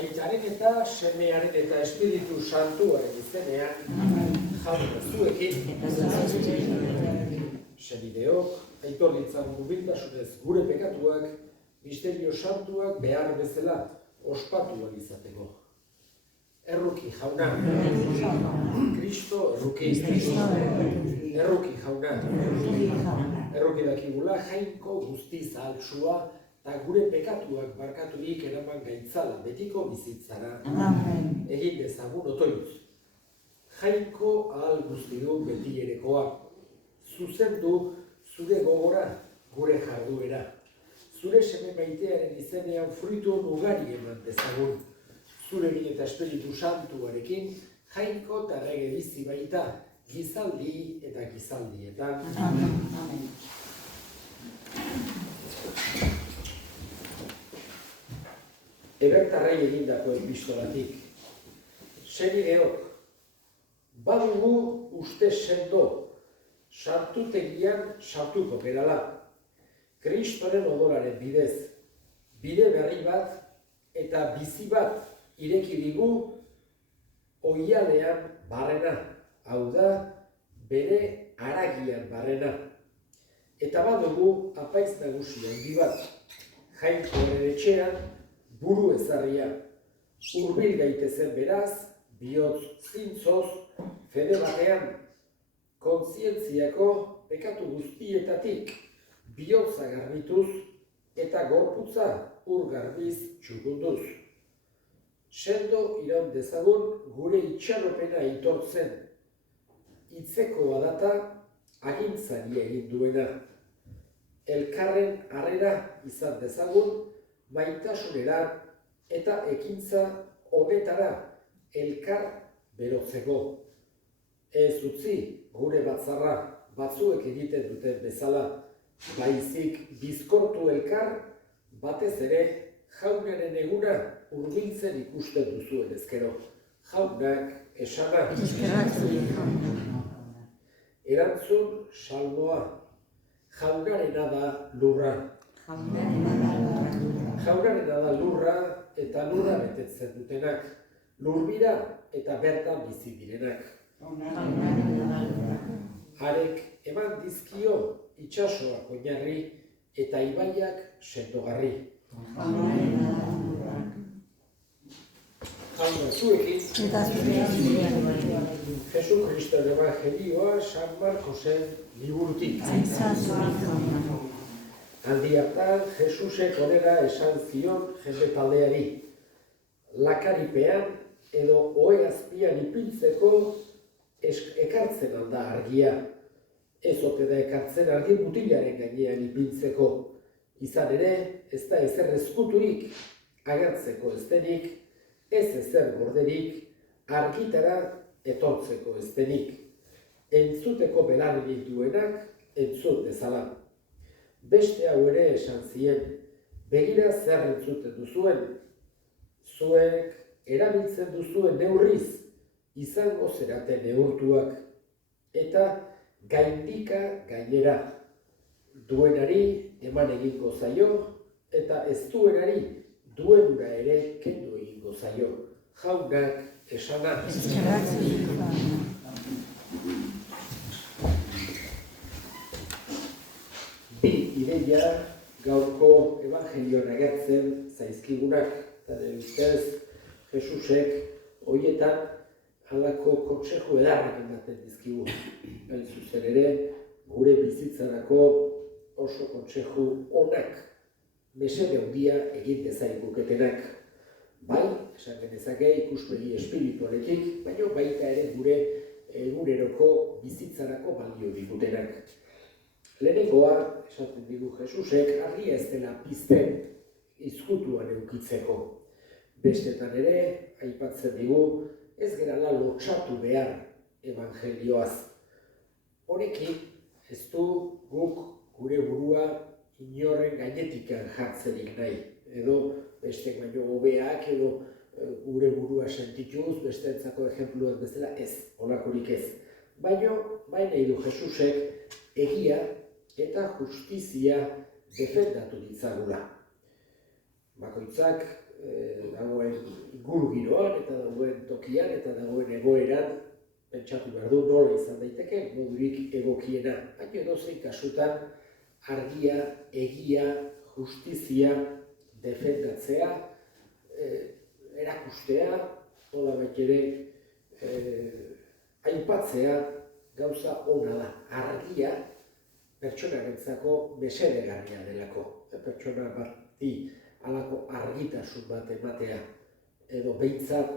Aitaren eta Semearen eta Espiritu Santuaren izenean, jaun zuekin, senideok, aitor ditzagun humiltasunez gure pekatuak, misterio santuak behar bezala ospatuak izateko. Erruki jauna, Kristo erruki, erruki jauna, erruki dakigula jainko guzti zahaltsua eta gure pekatuak barkaturik eraman gaitzala betiko bizitzara. Egin dezagun otoitz. Jainko ahal guzti du beti erekoa. Zuzendu zure gogora gure jarduera. Zure seme maitearen izenean fruitu ugari eman dezagun. Zurekin eta Espiritu Santuarekin, jainko eta rege bizi baita, gizaldi eta gizaldietan. Amen. Ebertarrei egindako epistolatik. Senideok, badugu uste sendo, sartutegian sartuko gerala. Kristoren odolaren bidez, bide berri bat eta bizi bat ireki digu oihalean barrena, hau da, bere haragian barrena. Eta badugu apaiz nagusi handi bat, jainkoaren etxean buru ezarria. Hurbil gaitezen beraz, bihotz zintzoz, fede batean, kontzientziako pekatu guztietatik, bihotza garbituz eta gorputza ur garbiz txukunduz. Sendo iraun dezagun gure itxaropena aitortzen, hitzeko badata agintzari egin duena. Elkarren harrera izan dezagun, maitasunera eta ekintza honetara elkar berotzeko. Ez utzi gure batzarra batzuek egiten duten bezala, baizik bizkortu elkar, batez ere jaunaren eguna hurbiltzen ikusten duzuen ezkero. Jaunak esana. Erantzun salmoa. Jaunarena da lurra. Jaunarena da lurra eta lurra betetzen dutenak. Lurbira eta bertan bizi direnak. Harek eman dizkio itsasoak oinarri eta ibaiak sendogarri. Jauna zuekin, Jesu Kristoren Evangelioa San Markosen liburutik. Aldi hartan, Jesusek onera esan zion jende taldeari. Lakaripean edo ohe azpian ipintzeko ekartzen alda argia. Ez ote da ekartzen argi mutilaren gainean ipintzeko. Izan ere, ez da ezer ezkuturik, agertzeko ez denik, ez ezer gorderik, argitara etortzeko ez denik. Entzuteko belarrik duenak, entzut dezala. Beste hau ere esan zien, begira zer entzuten duzuen, zuek erabiltzen duzuen neurriz, izango zerate neurtuak, eta gaindika gainera, duenari eman egingo zaio, eta ez duenari duenura ere kendu egingo zaio. Jaunak esana. Bi ideia gaurko evangelioan agertzen zaizkigunak, eta ustez Jesusek horietan halako kontseju edarrak ematen dizkigu. Hain zuzen ere, gure bizitzarako oso kontseju onak, mesede handia egin dezaiguketenak. Bai, esan genezake ikuspegi espiritualetik, baina baita ere gure eguneroko bizitzarako balio digutenak. Lehenengoa, esaten digu Jesusek, argia ez dela pizten izkutuan eukitzeko. Bestetan ere, aipatzen digu, ez gerala lotsatu behar evangelioaz. Honekin, ez du guk gure burua inoren gainetikan jartzerik nahi. Edo beste baino hobeak edo gure burua sentituz, besteentzako ejempluak bezala ez, holakorik ez. Baina, bai nahi du Jesusek egia eta justizia defendatu ditzagula. Bakoitzak dagoen ingurugiroan eta dagoen tokian eta dagoen egoeran pentsatu behar du nola izan daiteke modurik egokiena. Baina edozein kasutan argia, egia, justizia, defendatzea, erakustea, nolabait ere aipatzea gauza ona da. Argia pertsonarentzako mesedegarria delako. Pertsona bati halako argitasun bat ematea edo behintzat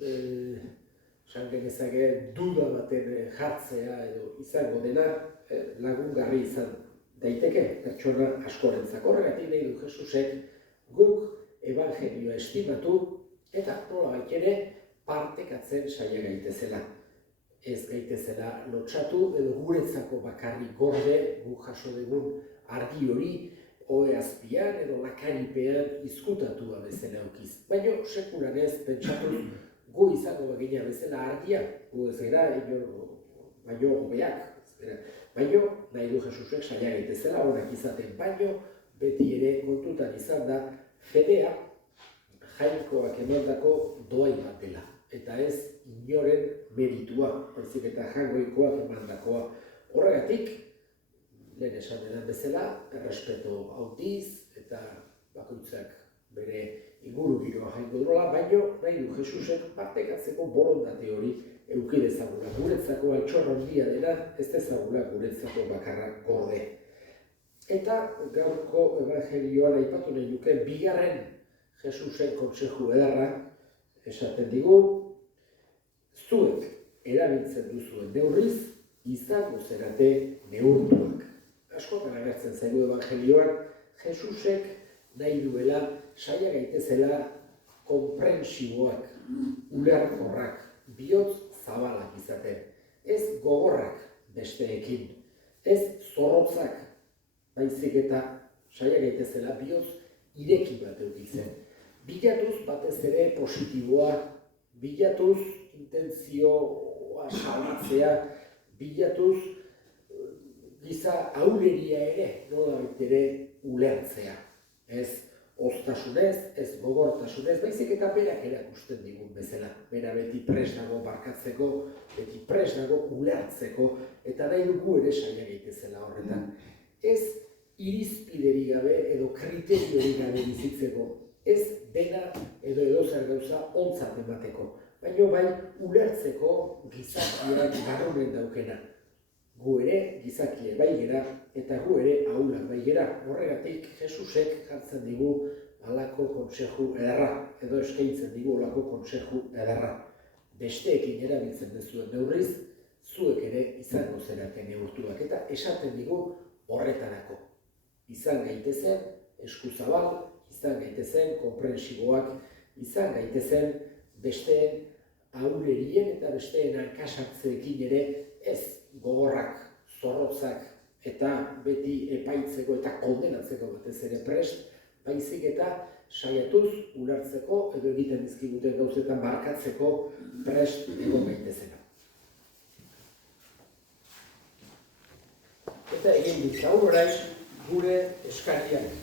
esan genezake duda baten jartzea edo izango dena lagungarri izan daiteke pertsona askorentzako. Horregatik nahi du Jesusek guk ebangelioa estimatu eta nolabait ere partekatzen saia gaitezela. Ez gaitezela lotsatu edo guretzako bakarrik gorde guk jaso dugun argi hori ohe azpian edo lakaripean izkutatua bezala eukiz. Baina sekulan ez pentsatu gu izango bagina bezala argia, gu ez gara baino hobeak. Baina nahi du Jesusek saia gaitezela onak izaten, baino beti ere kontutan izan da fedea jainkoak emandako doai bat dela. Eta ez inoren meritua, baizik eta jainkoak emandakoa. Horregatik, lehen esan denan bezala, errespeto handiz eta bakoitzak bere ingurugiroa jainko duela, baino nahi du Jesusek partekatzeko borondate hori eduki dezagula. Guretzako altxorra handia dena, ez dezagula guretzako bakarrak gorde. Eta gaurko evangelioan aipatu nahi duke bigarren Jesusen kontseju ederra esaten digu, zuek erabiltzen duzuen neurriz, izango zarete neurtuak. Askotan agertzen zaigu evangelioan, Jesusek nahi duela saia gaitezela konprentsiboak, ulerkorrak, bihotz zabalak izaten. Ez gogorrak besteekin, ez zorrotzak, baizik eta saia gaitezela bihotz ireki bat edukitzen. Bilatuz batez ere positiboa, bilatuz intentzioa salatzea, bilatuz giza ahuleria ere, nolabait ere ulertzea. Ez oztasunez, ez gogortasunez, baizik eta berak erakusten digun bezala. Bera beti prest dago barkatzeko, beti prest dago ulertzeko, eta nahi dugu ere saia gaitezela horretan. Ez irizpiderik gabe edo kriteriorik gabe bizitzeko. Ez dena edo edozer gauza ontzat emateko, baina bai ulertzeko gizakiak garonen daukena. Gu ere gizakie bai gera eta gu ere ahulak bai gera. Horregatik Jesusek jartzen digu halako kontseju ederra, edo eskaintzen digu halako kontseju ederra. Besteekin erabiltzen duzuen neurriz, zuek ere izango zarete neurtuak eta esaten digu horretarako. Izan gaitezen eskuzabal, izan gaitezen konprensiboak, izan gaitezen besteen ahulerien eta besteen hankasatzeekin ere ez gogorrak, zorrotzak eta beti epaitzeko eta kondenatzeko batez ere prest, baizik eta saiatuz ulertzeko edo egiten dizkiguten gauzetan barkatzeko prest egon gaitezena. Eta egin ditzagun orain gure eskariak.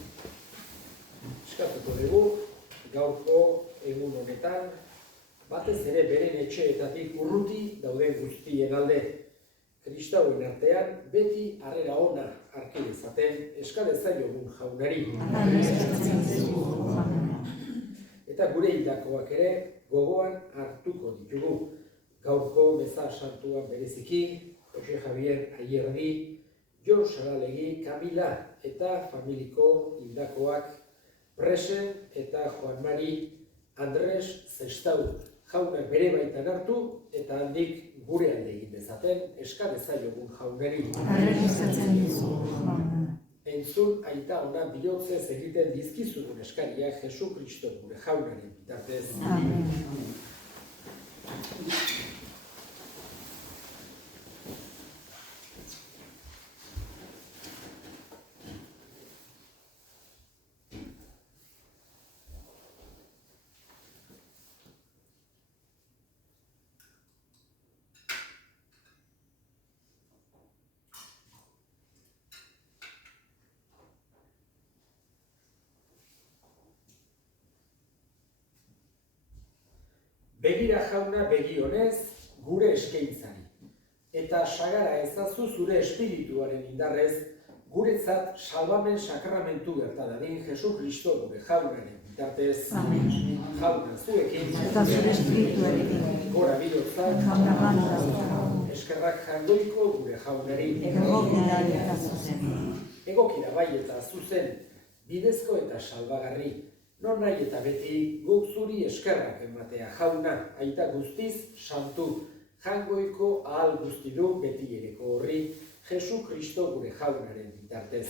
Eskatuko dugu, gaurko egun honetan, batez ere beren etxeetatik urruti dauden guztien alde. Kristauen artean, beti harrera ona hartu dezaten eskadezaiogun jaunari. Eta gure hildakoak ere gogoan hartuko ditugu. Gaurko meza santuan bereziki, Jose Javier Ayerdi, Jon Saralegi, Kamila eta familiko hildakoak Presen eta Juan Mari Andres Zestau jaunak bere baitan hartu eta handik gure alde egin dezaten eskadezaiogun jaunari. Entzun aita ona bihotzez egiten dizkizugun eskariak Jesu Kristo gure jaunaren bitartez. Amen. Begira jauna begionez gure eskaintzari. Eta sagara ezazu zure espirituaren indarrez, guretzat salbamen sakramentu gerta dadin Jesu Kristo gure jaunaren bitartez. Amen. Jauna zuekin. Eta zure espirituarekin. Gora bihotzak. Jauna gana. Eskerrak jangoiko gure jaunari. Egokira eta zuzen. Egokira bai eta zuzen, bidezko eta salbagarri. Non nahi eta beti guk zuri eskerrak ematea jauna, aita guztiz santu, jangoiko ahal guztidu beti ereko horri, Jesu Kristo gure jaunaren bitartez.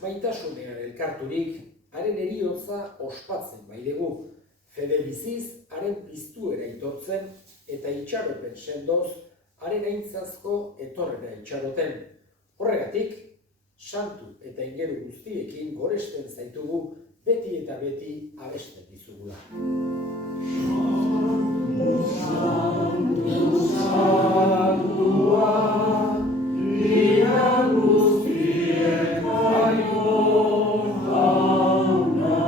Maitasunean elkarturik, haren eriotza ospatzen baidegu, fede biziz, haren piztuera itortzen, eta itxaropen sendoz, haren aintzazko etorrera itxaroten. Horregatik, santu eta ingeru guztiekin goresten zaitugu, beti eta beti abesten dizugula. Santu, santua, ia guztiek aio jauna,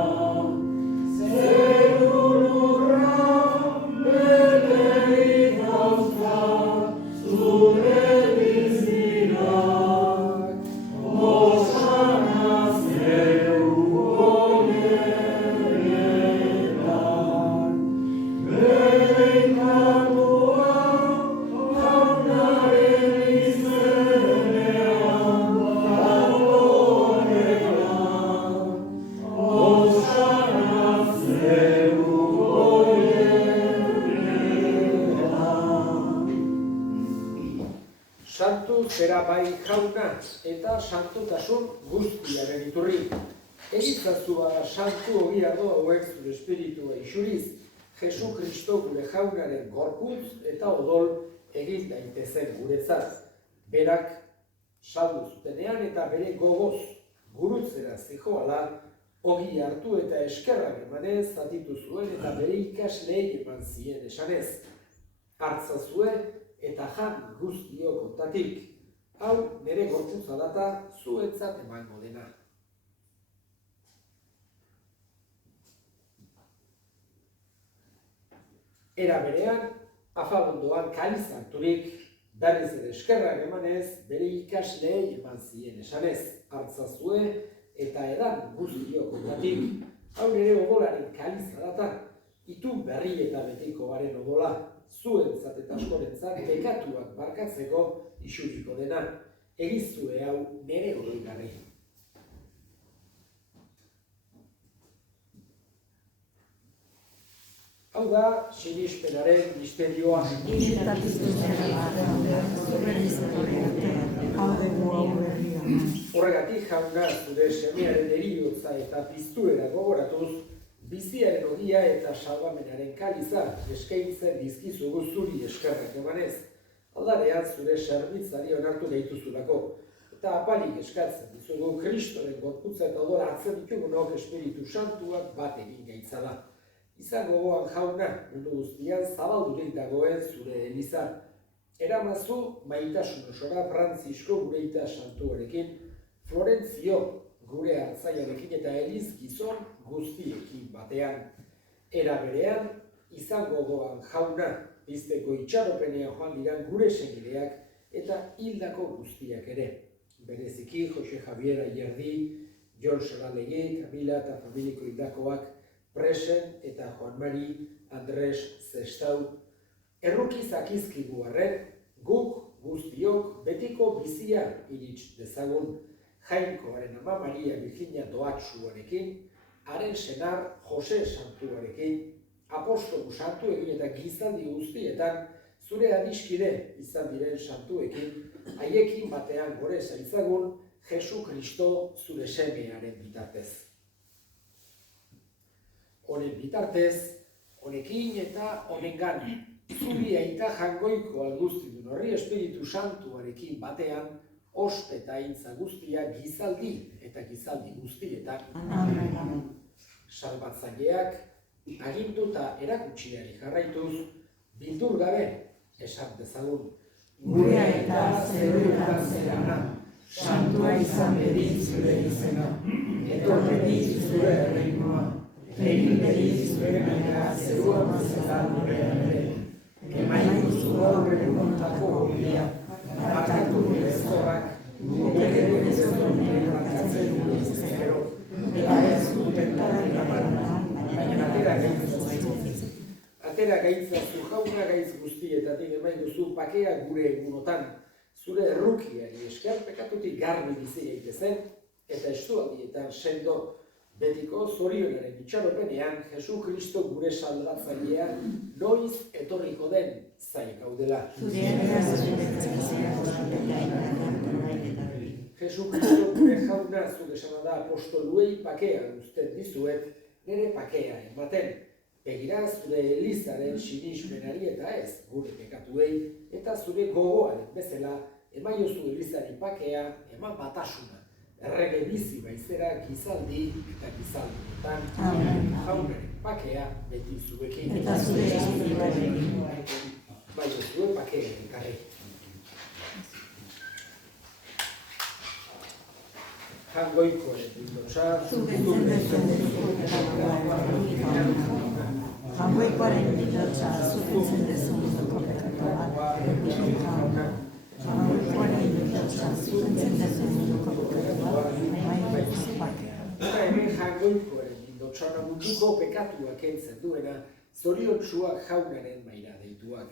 zeru lurra bete ikauzka, zure bizirak, osana zeru. Zera bai jauna eta santutasun guztiaren iturri. Egitzazua santu ogia do hauek zure espiritua isuriz, Jesu Kristo gure jaunaren gorputz eta odol egin daitezen guretzat. Berak saldu zutenean eta bere gogoz gurutzera zijoala, ogi hartu eta eskerrak emanez zatitu zuen eta bere ikasleei eman zien esanez. Hartzazue eta jan guztiok ontatik. Hau nire gorputza data zuentzat emango dena. Era berean, afabondoan kaliz harturik, berriz ere eskerrak emanez, bere ikasleei eman zien esanez. Hartzazue eta edan guztiok ontatik. Hau nire odolaren kaliza data, itu berri eta betiko garen odola, zuentzat eta askorentzat bekatuak barkatzeko isuriko dena, egizue hau nire oroigarri. Hau da, sinispenaren misterioa. Horregatik jauna zure semearen eriotza eta piztuera gogoratuz, biziaren ogia eta salbamenaren kaliza eskaintzen dizkizugu zuri eskerrak emanez. Aldarean zure zerbitzari onartu gehituzulako. Eta apalik eskatzen dizugu Kristoren gorputza eta odola hartzen ditugunok Espiritu Santuak bat egin gaitzala. Izan gogoan jauna, mundu guztian zabaldurik dagoen zure eliza. Eramazu maitasun osora Frantzisko gureita santuarekin, Florentzio gure hartzaiarekin eta eliz gizon guztiekin batean. Era berean, izan gogoan jauna, bizteko itxaropenean joan diran gure senideak eta hildako guztiak ere. Bereziki, Jose Javier Ayerdi, Jon Solalegi, Kamila eta familiko hildakoak, Presen eta Juan Mari Andres Zestau. Erruki zakizkigu arren, guk guztiok betiko bizia irits dezagun, Jainkoaren ama Maria Virginia Doatsuarekin, haren senar Jose Santuarekin, apostolu santu egin eta gizaldi guztietan zure adiskide izan diren santuekin, haiekin batean gore zaitzagun Jesu Kristo zure semearen bitartez. Honen bitartez, honekin eta honengan, zuri aita jangoiko alguztidun horri Espiritu Santuarekin batean, ospe eta aintza guztia gizaldi eta gizaldi guztietan. Salbatzaileak, agindu eta erakutsiari jarraituz, bildur gabe esan dezagun. Gure aita zeruetan zerana, santua izan bedin zure izena, etorretik zure erreinoa, egin beriz zure naia zeruan zelan horrean ere. Emain duzu gaur egunontako horia, barkatu gure zorrak, guk ere gure zorronen barkatzen gure zero, eta ez duten baina atera gaitzazu jauna gaitz guztietatik emain duzu pakea gure egunotan, zure errukiari esker pekatutik garbi bizi gaitezen, eta estualdietan sendo betiko zorionaren itxaropenean Jesu Kristo gure salbatzailea noiz etorriko den zain gaudela. Jesu Kristo gure jauna zure esana da apostoluei pakea uzten dizuet, nire pakea ematen. Begira zure Elizaren sinismenari eta ez gure pekatuei, eta zure gogoaren bezala emaiozu Elizari pakea, eman batasuna. Errege bizi baizera gizaldi eta gizaldietan, jaunaren pakea beti zuekin. eta zure espirituarekin. Baiozue pakea ekarri. Jangoikoaren bildotxa, Jangoikoaren bildotxa zuzentzen dezun kopekatua, Jangoikoaren bildotxa zuzentzen dezun kopekatua, bai pakea. Eta hemen jangoikoaren bildotxana munduko pekatua kentzen duena, zoriontsuak jaunaren maira deituak.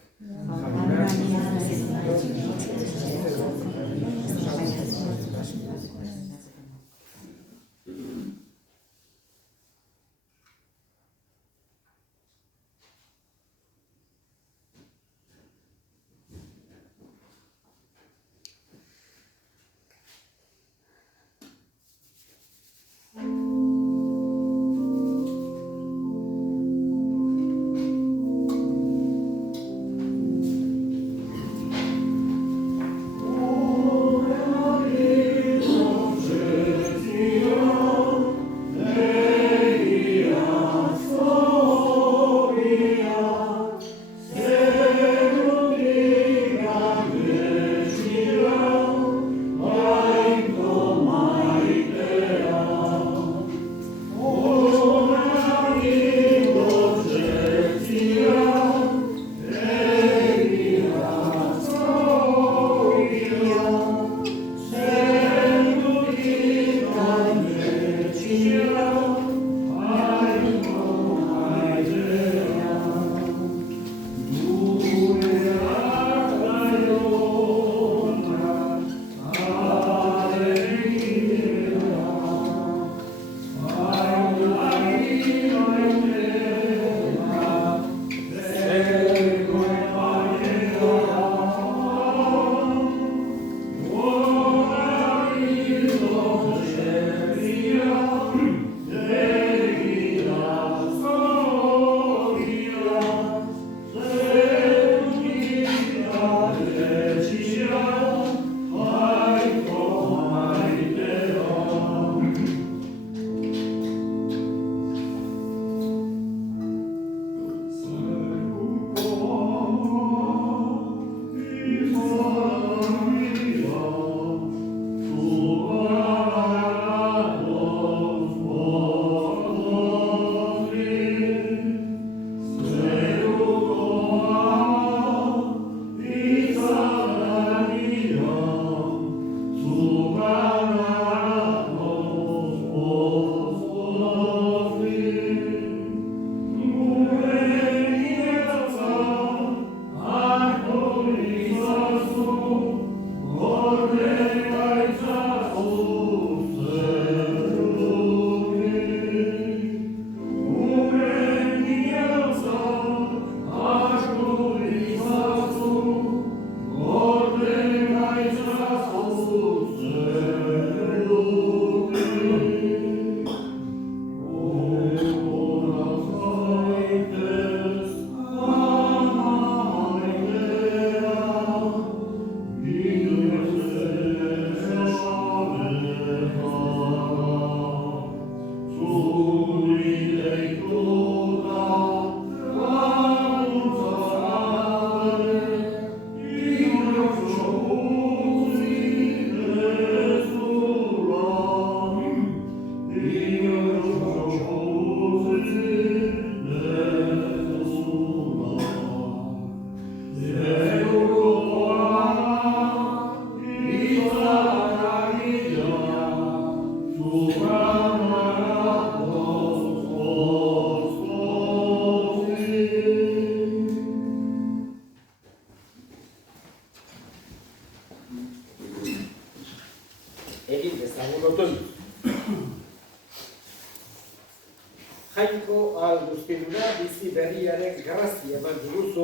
Zuzkiduna, bizi berriaren grazia eman diguzu,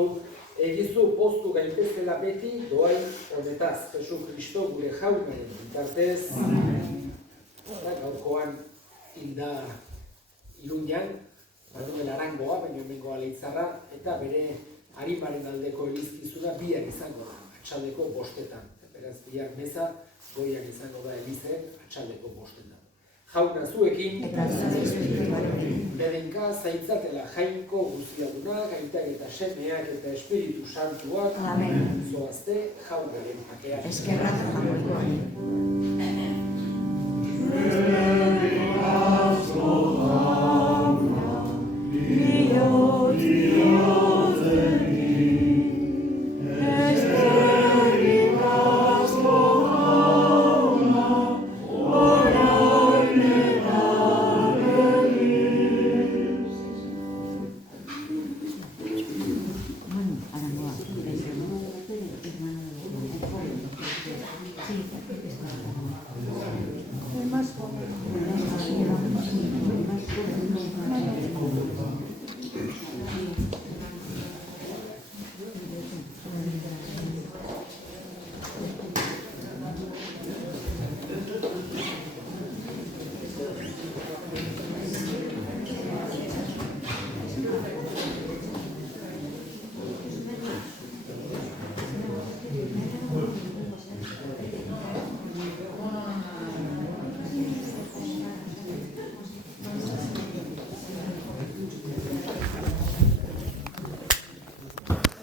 egizu poztu gaitezela beti doai honetaz, Jesu Kristo gure jaunaren bitartez. Gaurkoan hilda Iruñan, Manuel Arangoa, baina hemengoa Leitzarra, eta bere arimaren aldeko elizkizuna bihar izango da, atxaldeko 5:00. Beraz, bihar meza, goian izango da elizen, atxaldeko 5:00. Jauna zuekin, bedenka zaitzatela jainko guztiaduna, gaitak eta semeak eta Espiritu Santuak, zoazte jaunaren akeak. Eskerrak jaunkoan.